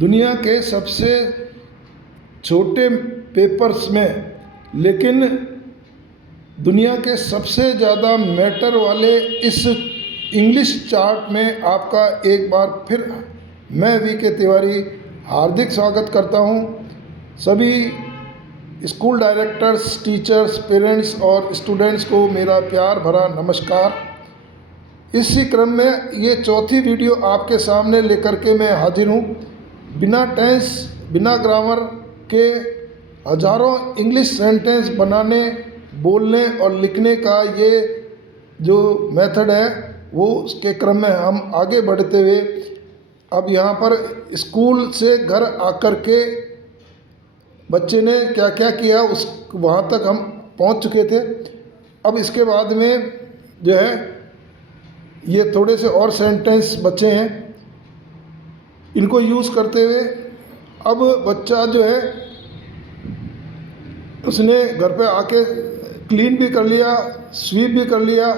दुनिया के सबसे छोटे पेपर्स में, लेकिन दुनिया के सबसे ज़्यादा मैटर वाले इस इंग्लिश चार्ट में आपका एक बार फिर मैं वी.के. तिवारी हार्दिक स्वागत करता हूं। सभी स्कूल डायरेक्टर्स, टीचर्स, पेरेंट्स और स्टूडेंट्स को मेरा प्यार भरा नमस्कार। इसी क्रम में ये चौथी वीडियो आपके सामने लेकर के मैं हाजिर हूँ। बिना टेंस, बिना ग्रामर के हजारों इंग्लिश सेंटेंस बनाने, बोलने और लिखने का ये जो मेथड है वो उसके क्रम में हम आगे बढ़ते हुए अब यहाँ पर स्कूल से घर आकर के बच्चे ने क्या क्या किया उस वहाँ तक हम पहुँच चुके थे। अब इसके बाद में जो है ये थोड़े से और सेंटेंस बचे हैं, इनको यूज़ करते हुए अब बच्चा जो है उसने घर पे आके क्लीन भी कर लिया, स्वीप भी कर लिया,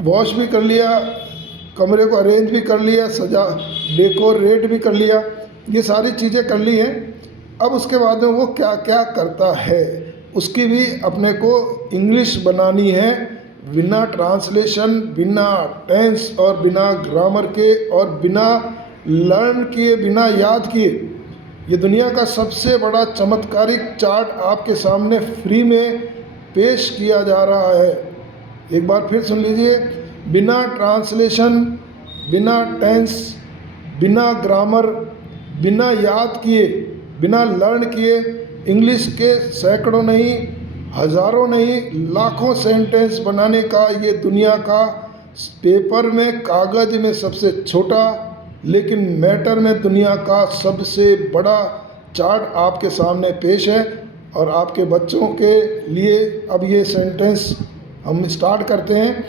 वॉश भी कर लिया, कमरे को अरेंज भी कर लिया, सजा डेकोरेट भी कर लिया, ये सारी चीज़ें कर ली हैं। अब उसके बाद में वो क्या क्या करता है उसकी भी अपने को इंग्लिश बनानी है, बिना ट्रांसलेशन, बिना टेंस और बिना ग्रामर के और बिना लर्न किए, बिना याद किए। ये दुनिया का सबसे बड़ा चमत्कारिक चार्ट आपके सामने फ्री में पेश किया जा रहा है। एक बार फिर सुन लीजिए, बिना ट्रांसलेशन, बिना टेंस, बिना ग्रामर, बिना याद किए, बिना लर्न किए, इंग्लिश के सैकड़ों नहीं, हज़ारों नहीं, लाखों सेंटेंस बनाने का ये दुनिया का पेपर में, कागज़ में सबसे छोटा लेकिन मैटर में दुनिया का सबसे बड़ा चार्ट आपके सामने पेश है। और आपके बच्चों के लिए अब ये सेंटेंस हम स्टार्ट करते हैं।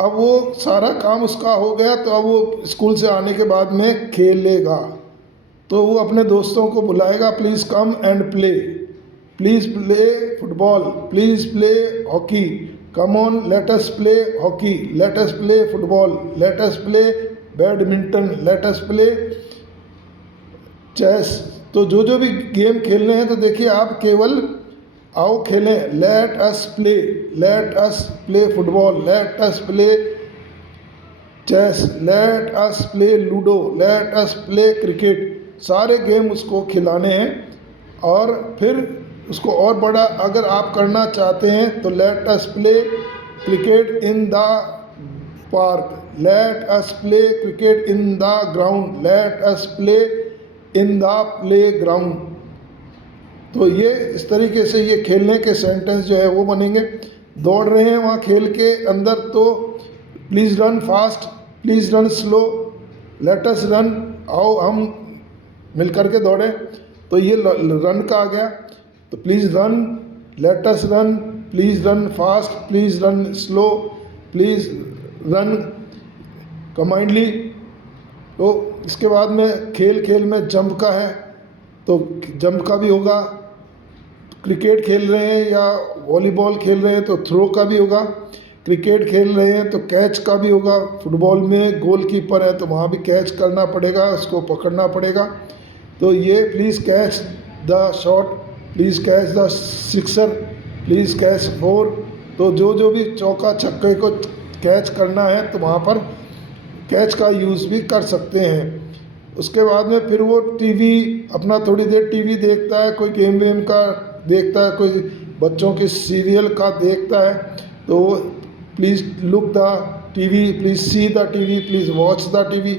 अब वो सारा काम उसका हो गया तो अब वो स्कूल से आने के बाद में खेलेगा, तो वो अपने दोस्तों को बुलाएगा, please come and play, please play football, please play hockey, come on let us play hockey, let us play football, let us play badminton, let us play chess. तो जो जो भी गेम खेलने हैं तो देखिए आप केवल आओ खेलें, let us play football, let us play chess, let us play ludo, let us play cricket. सारे गेम उसको खिलाने हैं। और फिर उसको और बड़ा अगर आप करना चाहते हैं तो late us play cricket in the park, late us play cricket in the ground, late us play in the play ground. तो ये इस तरीके से ये खेलने के सेंटेंस जो है वो बनेंगे। दौड़ रहे हैं वहाँ खेल के अंदर तो please run fast, please run slow, late us run, आओ हम मिल कर के दौड़ें। तो ये रन का आ गया, तो please run, let us run, please run fast, please run slow, please run कमाइंडली। तो इसके बाद में खेल खेल में जंप का है तो जंप का भी होगा, क्रिकेट खेल रहे हैं या वॉलीबॉल खेल रहे हैं तो थ्रो का भी होगा, क्रिकेट खेल रहे हैं तो कैच का भी होगा, फुटबॉल में गोलकीपर है तो वहाँ भी कैच करना पड़ेगा, उसको पकड़ना पड़ेगा। तो ये please catch the shot, please catch the sixer, please catch four. तो जो जो भी चौका छक्के को कैच करना है तो वहाँ पर कैच का यूज़ भी कर सकते हैं। उसके बाद में फिर वो टीवी अपना थोड़ी देर टीवी देखता है, कोई गेम वेम का देखता है, कोई बच्चों के सीरियल का देखता है। तो please look the TV, please see the TV, please watch the TV.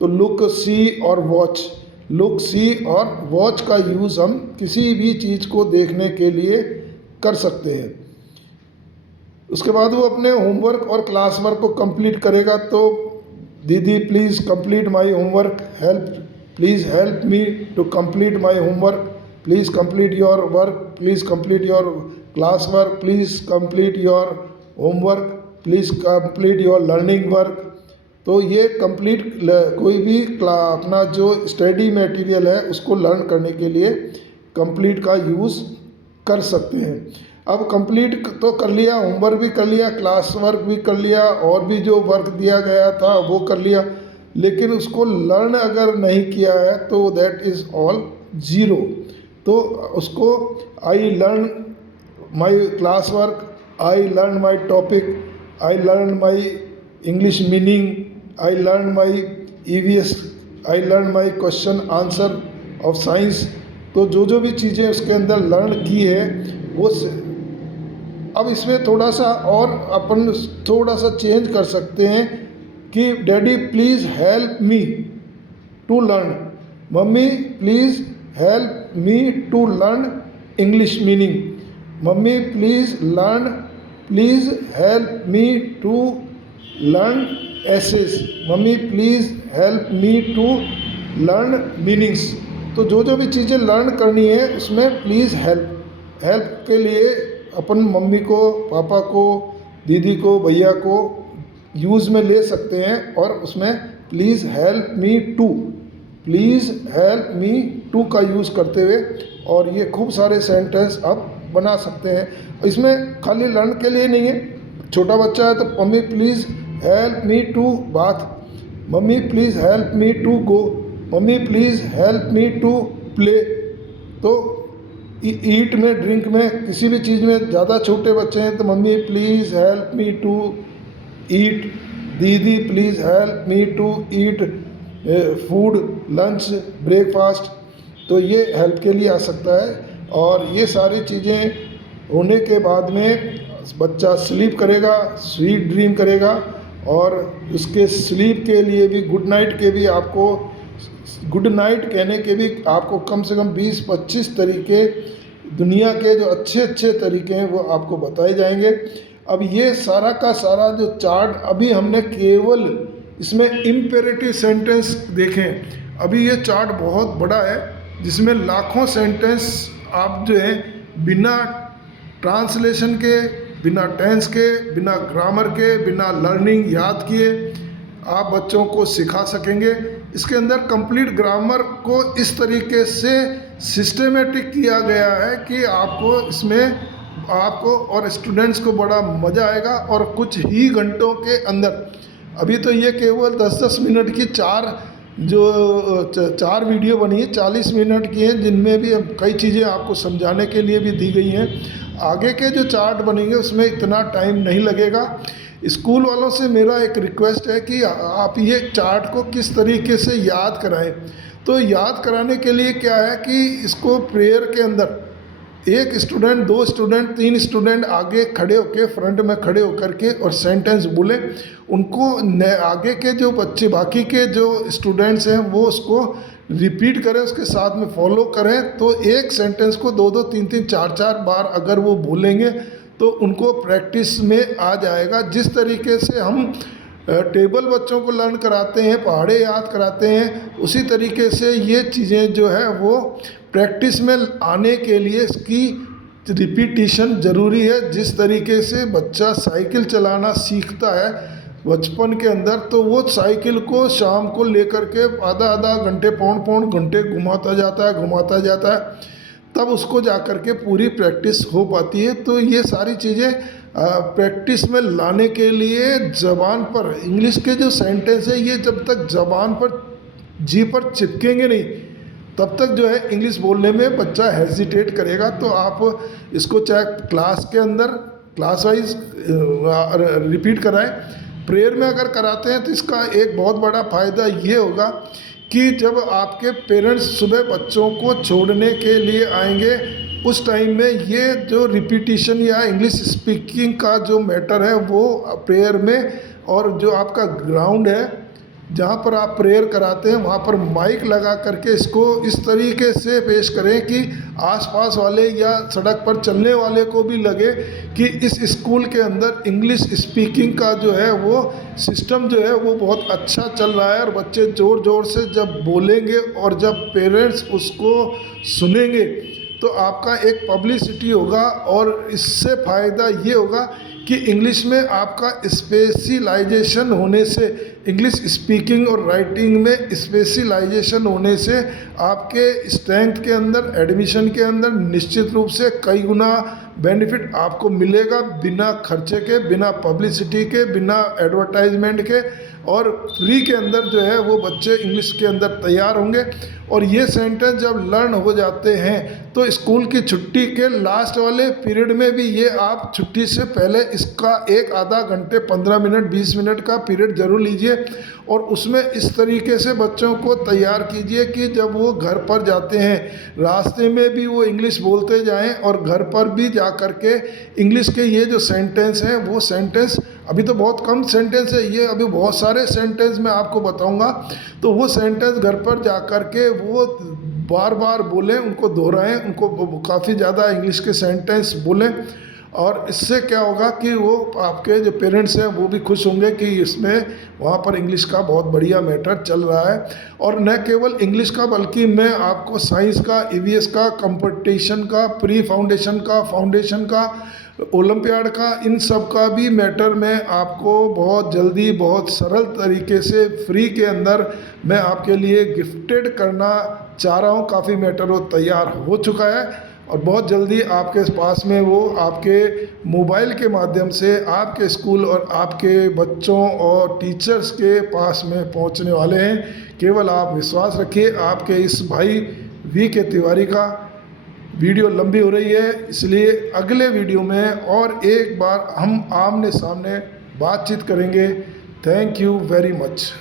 तो लुक, सी और वॉच, लुक, सी और वॉच का यूज़ हम किसी भी चीज़ को देखने के लिए कर सकते हैं। उसके बाद वो अपने होमवर्क और क्लास वर्क को कंप्लीट करेगा तो दीदी please complete my homework, help, please help me to complete my homework, please complete your work, please complete your class work, please complete your homework, please complete your learning work. तो ये complete कोई भी अपना जो study material है उसको learn करने के लिए कंप्लीट का यूज़ कर सकते हैं। अब कंप्लीट तो कर लिया, होमवर्क भी कर लिया, क्लास वर्क भी कर लिया, और भी जो वर्क दिया गया था वो कर लिया। लेकिन उसको लर्न अगर नहीं किया है तो दैट इज़ ऑल ज़ीरो। तो उसको I learn my class work, I learn my topic, I learn my English meaning, I learn my EVS, I learn my question answer of science. तो जो जो भी चीज़ें उसके अंदर लर्न की है वो अब इसमें थोड़ा सा और अपन थोड़ा सा चेंज कर सकते हैं कि daddy please help me to learn, mummy please help me to learn English meaning, mummy please help me to learn essays, mummy please help me to learn meanings. तो जो जो भी चीज़ें लर्न करनी है उसमें प्लीज़ हेल्प के लिए अपन मम्मी को, पापा को, दीदी को, भैया को यूज़ में ले सकते हैं और उसमें प्लीज़ हेल्प मी टू का यूज़ करते हुए और ये खूब सारे सेंटेंस आप बना सकते हैं। इसमें खाली लर्न के लिए नहीं है, छोटा बच्चा है तो mummy please help me to bath, mummy please help me to go, mummy please help me to play. तो ईट में, ड्रिंक में, किसी भी चीज़ में ज़्यादा छोटे बच्चे हैं तो mummy please help me to eat, दीदी please help me to eat food, lunch, breakfast. तो ये हेल्प के लिए आ सकता है। और ये सारी चीज़ें होने के बाद में बच्चा स्लीप करेगा, स्वीट ड्रीम करेगा और उसके स्लीप के लिए भी गुड नाइट के भी आपको गुड नाइट कहने के भी आपको कम से कम 20-25 तरीके, दुनिया के जो अच्छे अच्छे तरीके हैं वो आपको बताए जाएंगे। अब ये सारा का सारा जो चार्ट अभी हमने केवल इसमें इम्पेरेटिव सेंटेंस देखें। अभी ये चार्ट बहुत बड़ा है जिसमें लाखों सेंटेंस आप जो है बिना ट्रांसलेशन के, बिना टेंस के, बिना ग्रामर के, बिना लर्निंग याद किए आप बच्चों को सिखा सकेंगे। इसके अंदर कंप्लीट ग्रामर को इस तरीके से सिस्टमेटिक किया गया है कि आपको इसमें आपको और स्टूडेंट्स को बड़ा मज़ा आएगा और कुछ ही घंटों के अंदर। अभी तो ये केवल 10-10 मिनट की चार वीडियो बनी है, 40 मिनट की हैं, जिनमें भी कई चीज़ें आपको समझाने के लिए भी दी गई हैं। आगे के जो चार्ट बनेंगे उसमें इतना टाइम नहीं लगेगा। स्कूल वालों से मेरा एक रिक्वेस्ट है कि आप ये चार्ट को किस तरीके से याद कराएं। तो याद कराने के लिए क्या है कि इसको प्रेयर के अंदर एक स्टूडेंट, 2 स्टूडेंट, 3 स्टूडेंट आगे खड़े होकर, फ्रंट में खड़े होकर के और सेंटेंस बोलें। उनको आगे के जो बच्चे, बाकी के जो स्टूडेंट्स हैं वो उसको रिपीट करें, उसके साथ में फॉलो करें। तो एक सेंटेंस को 2-2, 3-3, 4-4 बार अगर वो बोलेंगे तो उनको प्रैक्टिस में आ जाएगा। जिस तरीके से हम टेबल बच्चों को लर्न कराते हैं, पहाड़े याद कराते हैं, उसी तरीके से ये चीज़ें जो है वो प्रैक्टिस में आने के लिए इसकी रिपीटिशन ज़रूरी है। जिस तरीके से बच्चा साइकिल चलाना सीखता है बचपन के अंदर, तो वो साइकिल को शाम को लेकर के आधा घंटे, पौन घंटे घुमाता जाता है, तब उसको जा कर के पूरी प्रैक्टिस हो पाती है। तो ये सारी चीज़ें प्रैक्टिस में लाने के लिए ज़बान पर इंग्लिश के जो सेंटेंस है ये जब तक ज़बान पर, जी पर चिपकेंगे नहीं तब तक जो है इंग्लिश बोलने में बच्चा हेजिटेट करेगा। तो आप इसको चाहे क्लास के अंदर क्लास वाइज रिपीट कराएं, प्रेयर में अगर कराते हैं तो इसका एक बहुत बड़ा फ़ायदा ये होगा कि जब आपके पेरेंट्स सुबह बच्चों को छोड़ने के लिए आएंगे उस टाइम में ये जो रिपीटिशन या इंग्लिश स्पीकिंग का जो मैटर है वो प्रेयर में, और जो आपका ग्राउंड है जहाँ पर आप प्रेयर कराते हैं वहाँ पर माइक लगा करके इसको इस तरीके से पेश करें कि आसपास वाले या सड़क पर चलने वाले को भी लगे कि इस स्कूल के अंदर इंग्लिश स्पीकिंग का जो है वो सिस्टम जो है वो बहुत अच्छा चल रहा है। और बच्चे ज़ोर ज़ोर से जब बोलेंगे और जब पेरेंट्स उसको सुनेंगे तो आपका एक पब्लिसिटी होगा और इससे फ़ायदा ये होगा कि इंग्लिश में आपका स्पेशलाइजेशन होने से, इंग्लिश स्पीकिंग और राइटिंग में स्पेशलाइजेशन होने से आपके स्ट्रेंथ के अंदर, एडमिशन के अंदर निश्चित रूप से कई गुना बेनिफिट आपको मिलेगा बिना खर्चे के, बिना पब्लिसिटी के, बिना एडवर्टाइजमेंट के, और फ्री के अंदर जो है वो बच्चे इंग्लिश के अंदर तैयार होंगे। और ये सेंटेंस जब लर्न हो जाते हैं तो स्कूल की छुट्टी के लास्ट वाले पीरियड में भी ये आप छुट्टी से पहले इसका एक आधा घंटे 15 मिनट 20 मिनट का पीरियड ज़रूर लीजिए और उसमें इस तरीके से बच्चों को तैयार कीजिए कि जब वो घर पर जाते हैं रास्ते में भी वो इंग्लिश बोलते जाएं और घर पर भी जा कर के इंग्लिश के ये जो सेंटेंस हैं वो सेंटेंस, अभी तो बहुत कम सेंटेंस है ये, अभी बहुत सारे सेंटेंस मैं आपको बताऊंगा, तो वो सेंटेंस घर पर जा कर के वो बार बार बोलें, उनको दोहराएं, उनको काफ़ी ज़्यादा इंग्लिश के सेंटेंस बोलें। और इससे क्या होगा कि वो आपके जो पेरेंट्स हैं वो भी खुश होंगे कि इसमें वहाँ पर इंग्लिश का बहुत बढ़िया मैटर चल रहा है। और न केवल इंग्लिश का बल्कि मैं आपको साइंस का, ईवीएस का, कंपटीशन का, प्री फाउंडेशन का, फाउंडेशन का, ओलंपियाड का, इन सब का भी मैटर मैं आपको बहुत जल्दी बहुत सरल तरीके से फ्री के अंदर मैं आपके लिए गिफ्टेड करना चाह रहा हूँ। काफ़ी मैटर वो तैयार हो चुका है और बहुत जल्दी आपके पास में वो आपके मोबाइल के माध्यम से आपके स्कूल और आपके बच्चों और टीचर्स के पास में पहुंचने वाले हैं। केवल आप विश्वास रखिए। आपके इस भाई वी के तिवारी का वीडियो लंबी हो रही है, इसलिए अगले वीडियो में और एक बार हम आमने सामने बातचीत करेंगे। Thank you very much.